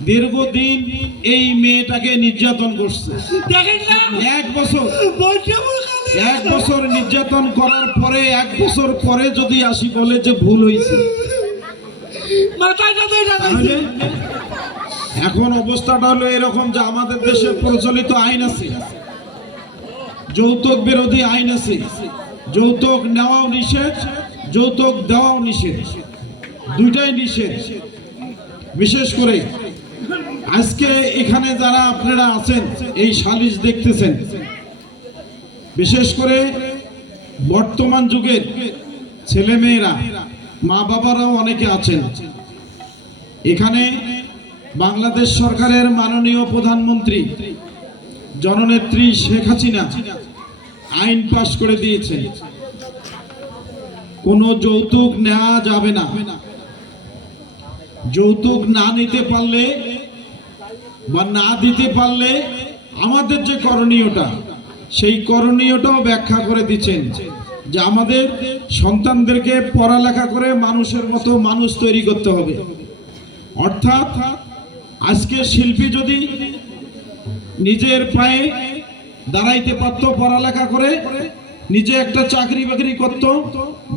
দীর্ঘদিন এই মেয়েটাকে নির্যাতন করছে। এক বছর। এক বছর নির্যাতন করার পরে এক বছর পরে যদি আসি বলে যে ভুল হয়েছে। এখন অবস্থাটা হলো এরকম যে আমাদের দেশে প্রচলিত আইন আছে। যৌতুক বিরোধী আইন আছে। যৌতুক নেওয়াও নিষেধ যৌতুক দেওয়াও নিষেধ। দুইটাই নিষেধ। বিশেষ করে আজকে এখানে যারা আপনারা আছেন, এই সালিশ দেখতেছেন। বিশেষ করে বর্তমান যুগের ছেলেমেয়েরা মা বাবারাও অনেকে আছেন। এখানে বাংলাদেশ সরকারের মাননীয় প্রধানমন্ত্রী, জননেত্রী শেখ হাসিনা আইন পাশ করে দিয়েছেন। কোনো যৌতুক নেওয়া যাবে না। যৌতুক না নিতে পারলে বা না দিতে পারলে আমাদের যে করণীয়টা, সেই করণীয়টাও ব্যাখ্যা করে দিচ্ছেন যে আমাদের সন্তানদেরকে পড়ালেখা করে মানুষের মতো মানুষ তৈরি করতে হবে। অর্থাৎ আজকে শিল্পী যদি নিজের পায়ে দাঁড়াইতে পারত পড়ালেখা করে, নিজে একটা চাকরি বাকরি করত,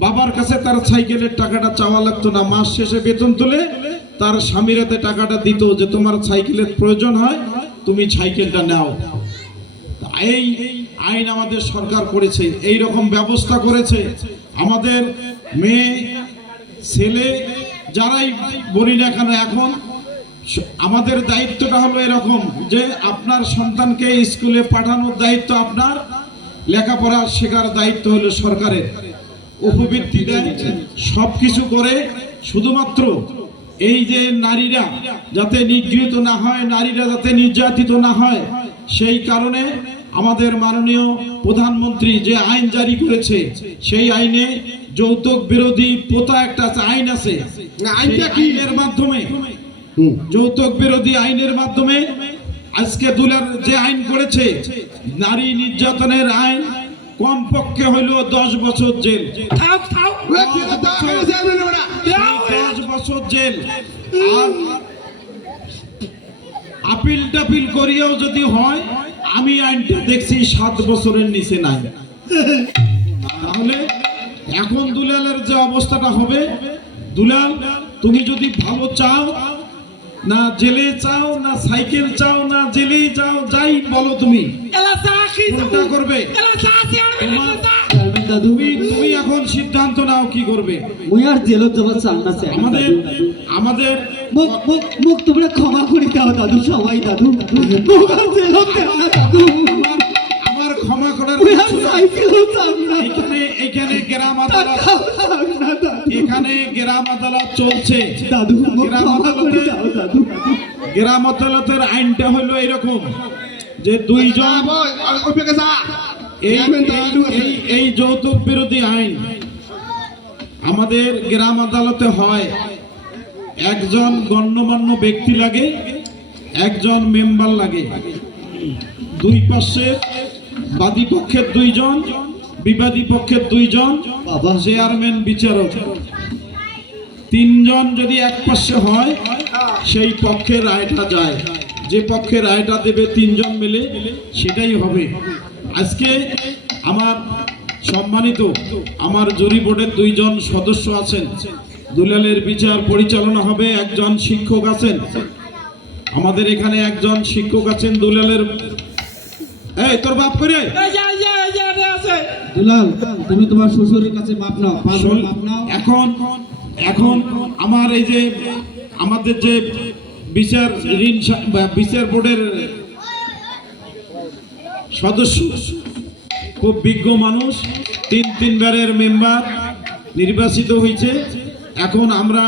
বাবার কাছে তার সাইকেলের টাকাটা চাওয়া লাগতো না, মাস শেষে বেতন তুলে তার স্বামীর হাতে টাকাটা দিত যে তোমার সাইকেলের প্রয়োজন হয়, তুমি সাইকেলটা নাও। এই আইন আমাদের সরকার করেছে এই রকম ব্যবস্থা করেছে। আমাদের মেয়ে, ছেলে, যারাই বলি না কেন, এখন আমাদের দায়িত্বটা হলো এরকম যে আপনার সন্তানকে স্কুলে পাঠানোর দায়িত্ব আপনার, লেখাপড়া শেখার দায়িত্ব হলো সরকারের। উপবৃত্তি দেয় সব কিছু করে, শুধুমাত্র এই যে নারীরা যাতে নিগৃহীত না হয় নারীরা যাতে নির্যাতিত না হয় সেই কারণে আমাদের মাননীয় প্রধানমন্ত্রী যে আইন জারি করেছে সেই আইনে যৌতুক বিরোধী পোতা একটা আইন আছে? আইনের মাধ্যমে যৌতুক বিরোধী আইনের মাধ্যমে আজকে দুলার যে আইন করেছে নারী নির্যাতনের আইন কমপক্ষে হইল দশ বছর জেল। বছর জেল। আর আপিল টাপিল করিয়াও যদি হয়, আমি আইনটা দেখছি সাত বছরের নিচে নাই। তাহলে এখন দুলালের যে অবস্থাটা হবে, দুলাল, তুমি যদি ভালো চাও, না জেলে চাও, না সাইকেল চাও, না জেলেই চাও যাই বলো তুমি। এলা চা খেয়ে যাব। কোনটা করবে এলা চা চেয়ার তোমার চা দাদু তুমি তুমি এখন সিদ্ধান্ত নাও কি করবে। মুই আর জেলত যাবার চান না আমাদের আমাদের মুখ মুখ মুখ তোমরা ক্ষমা করে দাও দাদু সবাই দাদু। মুখ আর জেলত দেও না দাদু। আমার আমার ক্ষমা করার মুই আর কিছু নাই। সাইকেলও চান না। এখানে এখানে গ্রাম আদালত এখানে গ্রাম আদালত চলছে। দাদু গ্রাম ক্ষমা করে আদালতে দাও দাদু। গ্রাম আদালতের আইনটা হলো এরকম। যে দুইজন এই যৌতুক বিরোধী আইন আমাদের গ্রাম আদালতে হয়। একজন গণ্যমান্য ব্যক্তি লাগে একজন মেম্বার লাগে। দুই পাশের বাদী পক্ষের দুইজন বিবাদী পক্ষের দুইজন চেয়ারম্যান বিচারক। তিনজন যদি এক পাশে হয় সেই পক্ষের রায়টা যায়। যে পক্ষে রায়টা দেবে তিনজন মিলে সেটাই হবে। আজকে আমার সম্মানিত আমার জুরি বোর্ডের দুইজন সদস্য আছেন। দুলালের বিচার পরিচালনা হবে একজন শিক্ষক আছেন। আমাদের এখানে একজন শিক্ষক আছেন দুলালের। এই তোর বাপ করে এই যে এই যে এই যে এটা আছে। দুলাল তুমি তোমার শ্বশুরের কাছে মাপ নাও। এখন এখন আমার এই যে আমাদের যে বিচার ঋণ বিচার বোর্ডের সদস্য, খুব বিজ্ঞ মানুষ, তিন তিনবারের মেম্বার নির্বাচিত হয়েছে। এখন আমরা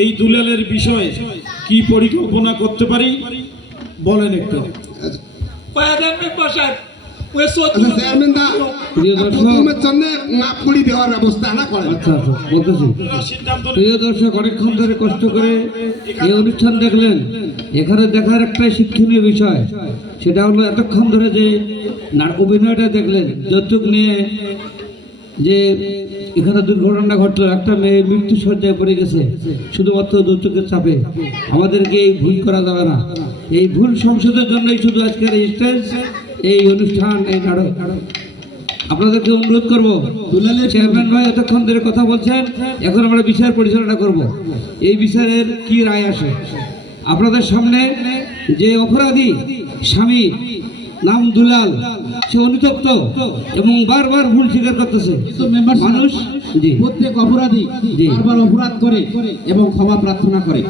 এই দুলালের বিষয়ে কি পরিকল্পনা করতে পারি? বলেন একটু। আচ্ছা, প্রিয় দর্শক। আচ্ছা আচ্ছা প্রিয় দর্শক অনেকক্ষণ ধরে কষ্ট করে এই অনুষ্ঠান দেখলেন। এখানে দেখার একটা শিক্ষণীয় বিষয় সেটা হলো এতক্ষণ ধরে যে অভিনয়টা দেখলেন যৌতুক নিয়ে যে এখানে দুর্ঘটনা ঘটলো একটা মেয়ে মৃত্যু সজ্জায় পড়ে গেছে শুধুমাত্র দুচোখের চাপে। আমাদেরকে এই ভুল করা যাবে না। এই ভুল সংশোধনের জন্যই শুধু আজকের এই স্টেজ এই অনুষ্ঠান এই নাটক। আপনাদেরকে অনুরোধ করব চেয়ারম্যান ভাই এতক্ষণ ধরে কথা বলছেন এখন আমরা বিচার পরিচালনা করব। এই বিচারের কি রায় আসে? আপনাদের সামনে যে অপরাধী স্বামী নাম দুলাল সে অনুতপ্ত এবং বারবার ভুল স্বীকার করতেছে। মানুষ প্রত্যেক অপরাধী। বারবার অপরাধ করে এবং ক্ষমা প্রার্থনা করে।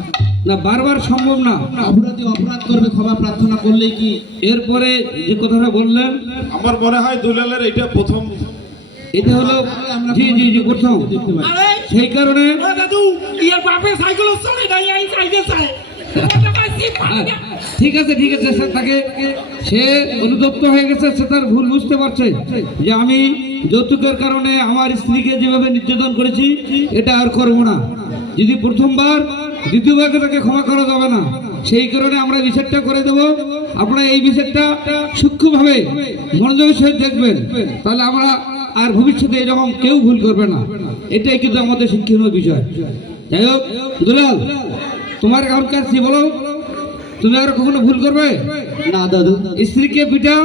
না বারবার সম্ভব না। অপরাধী অপরাধ করবে ক্ষমা প্রার্থনা করলেই কি? এরপরে যে কথাটা বললেন আমার মনে হয় দুলালের এটা প্রথম এটা হলো জি জি জি প্রথম সেই কারণে দাদু ইয়ার বাপে সাইকেল চলে নাই আই সাইকেল চাই। ঠিক আছে ঠিক আছে স্যার তাকে সে অনুতপ্ত হয়ে গেছে সে তার ভুল বুঝতে পারছে। যে আমি যৌতুকের কারণে আমার স্ত্রীকে যেভাবে নির্যাতন করেছি এটা আর করব না। যদি প্রথমবার দ্বিতীয়বারকে তাকে ক্ষমা করা যাবে না। সেই কারণে আমরা বিচারটা করে দেব। আপনারা এই বিচারটা সূক্ষ্মভাবে মনোযোগের সহিত দেখবেন। তাহলে আমরা আর ভবিষ্যতে এরকম কেউ ভুল করবে না। এটাই কিন্তু আমাদের শিক্ষণীয় বিষয়। যাই হোক দুলাল তোমার এখনকার কি বলো? তুমি আর কখনো ভুল করবে? না দাদু। স্ত্রীকে পিটা?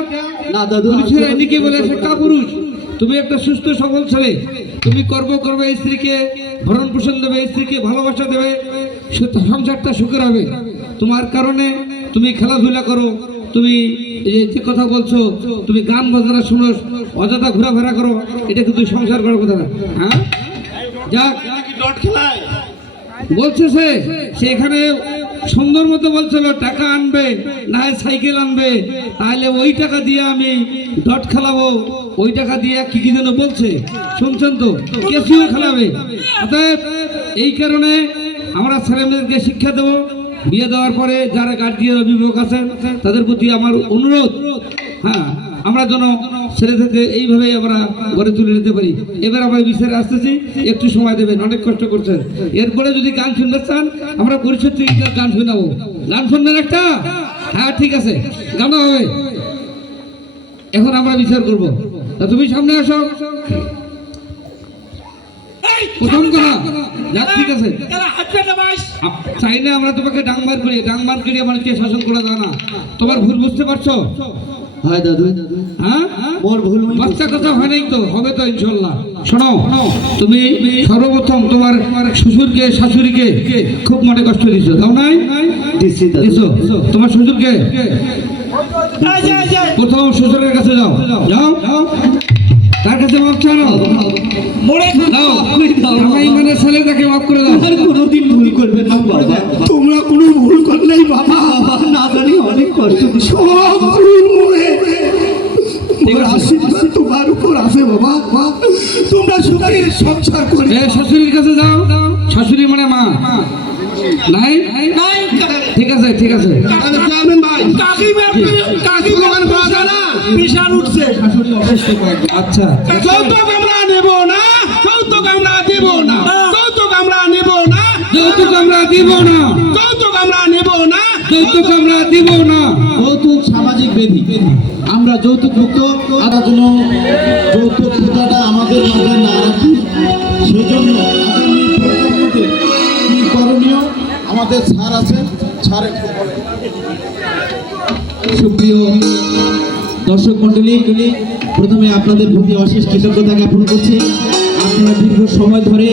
না দাদু পুলিশের এদিকে বলে সে পুরুষ তুমি একটা সুস্থ, সবল ছেলে তুমি কর্ম করবে স্ত্রীকে, ভরণ পোষণ দেবে স্ত্রীকে ভালোবাসা দেবে। সংসারটা সুখের হবে। তোমার কারণে তুমি খেলাধুলা করো, তুমি যে- কথা বলছো, তুমি গান বাজনা শুনো, অযথা ঘোরাফেরা করো, এটা কিন্তু সংসার করার কথা না। হ্যাঁ? যাক। বলছে সে সেখানে সুন্দর মতো বলছিল টাকা আনবে, না সাইকেল আনবে, তাহলে ওই টাকা দিয়ে আমি ডট খেলাবো। ওই টাকা দিয়ে কি কি যেন বলছে? শুনছেন তো কেসিও খেলাবে? অতএব এই কারণে আমরা ছেলেমেয়েদেরকে শিক্ষা দেবো। বিয়ে দেওয়ার পরে যারা গার্জিয়ান অভিভাবক আছেন, তাদের প্রতি আমার অনুরোধ। হ্যাঁ আমরা যেন ছেলে থেকে এইভাবে আমরা গড়ে তুলে নিতে পারি। এবার আমরা বিচারে আসতেছি, একটু সময় দেবেন, অনেক কষ্ট করছেন। এরপরে যদি গান শুনতে চান, আমরা থেকে গান শোনাবো। গান শুনবেন একটা? হ্যাঁ ঠিক আছে। গানও হবে। এখন আমরা বিচার করব। তুমি সামনে আসো। প্রথম কথা যাক ঠিক আছে। এরা হাত পেতে বাস আপ- চাইলে আমরা তোমাকে ডাংমার করি ডাংমার করিয়ে মানুষকে শাসন করা যায় না। তোমার ভুল বুঝতে পারছ? হয় দাদু হ্যাঁ মোর ভুল বাচ্চা কথা হয় নাই তো হবে তো ইনশাল্লাহ শোনো তুমি সর্বপ্রথম তোমার শ্বশুরকে শাশুড়িকে খুব মনে কষ্ট দিছো। দাও নাই? দিছো তোমার শ্বশুরকে? প্রথম শ্বশুরের কাছে যাও। যাও। তার কাছে মাপ চাও মোড়ে দাও। আমি মানে ছেলে তাকে মাফ করে দাও। আর কোনোদিন ভুল করবে না বাবা। তোমরা কোনো ভুল করলেই বাবা। বাবা না জানি অনেক কষ্ট সব ভুল মরে। তোমার উপর আছে বাবা। তোমরা সুখে সংসার করে এ শাশুড়ির কাছে যাও। শাশুড়ি মানে মা। নাই নাই ঠিক আছে ঠিক আছে। চেয়ারম্যান ভাই। কাকি কাকি স্লোগান পাওয়া যায় না। বিশাল উঠছে। আচ্ছা। যৌতুক আমরা নেব না যৌতুক আমরা দেব না যৌতুক আমরা নেব না। যৌতুক আমরা দিব না। যৌতুক আমরা নেব না। যৌতুক আমরা দিব না। যৌতুক সামাজিক বেদি। আমরা যৌতুক মুক্ত। তার জন্য যৌতুক প্রথাটা আমাদের মাঝে না রাখি। সেজন্য আগামী প্রজন্মতে কি করণীয় আমাদের ছাড় আছে। সুপ্রিয় দর্শক মন্ডলী প্রথমে আপনাদের প্রতি অশেষ কৃতজ্ঞতা জ্ঞাপন করছি আপনারা দীর্ঘ সময় ধরে